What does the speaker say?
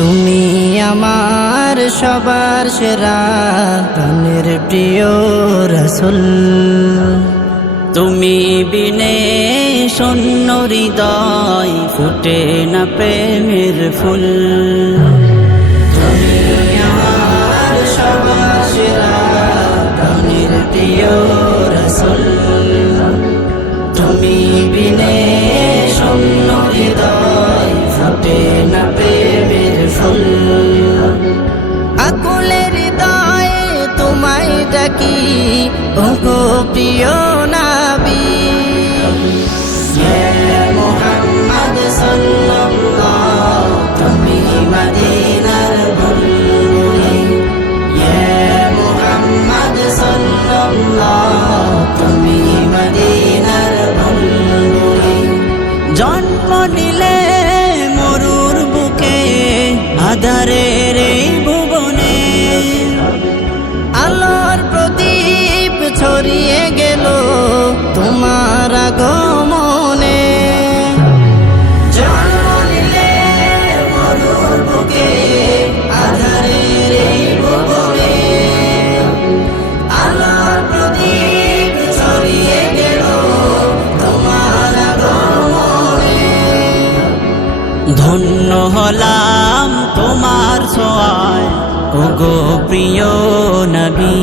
তুমি আমার সবার সেরা প্রাণের প্রিয় রাসূল। তুমি বিনে শূন্য হৃদয় ফুটে না প্রেমের ফুল। তুমি আমার সবার সেরা প্রাণের প্রিয় রাসূল। তুমি বিনে শূন্য হৃদয় ফুটে না প্রেমের ফুল। আকুলের হৃদয়ে তোমায় ডাকি ওগো প্রিয় নবী। ইয়া মুহাম্মদ সাল্লাল্লাহু তুমি মদিনার বুলবুলি। ইয়া মুহাম্মদ সাল্লাল্লাহু তুমি মদিনার বুলবুলি। জন্ম নিলে মরুর বুকে আধারের এই ভুবনে, আলোর প্রদীপ ছড়িয়ে গেল তোমার আগমনে। জন্ম নিলে মরুর বুকে আধারের এই ভুবনে, আলোর প্রদীপ ছড়িয়ে গেল তোমার আগমনে। ধন্য হলাম তোমার ছোঁয়ায় ওগো প্রিয় নবী।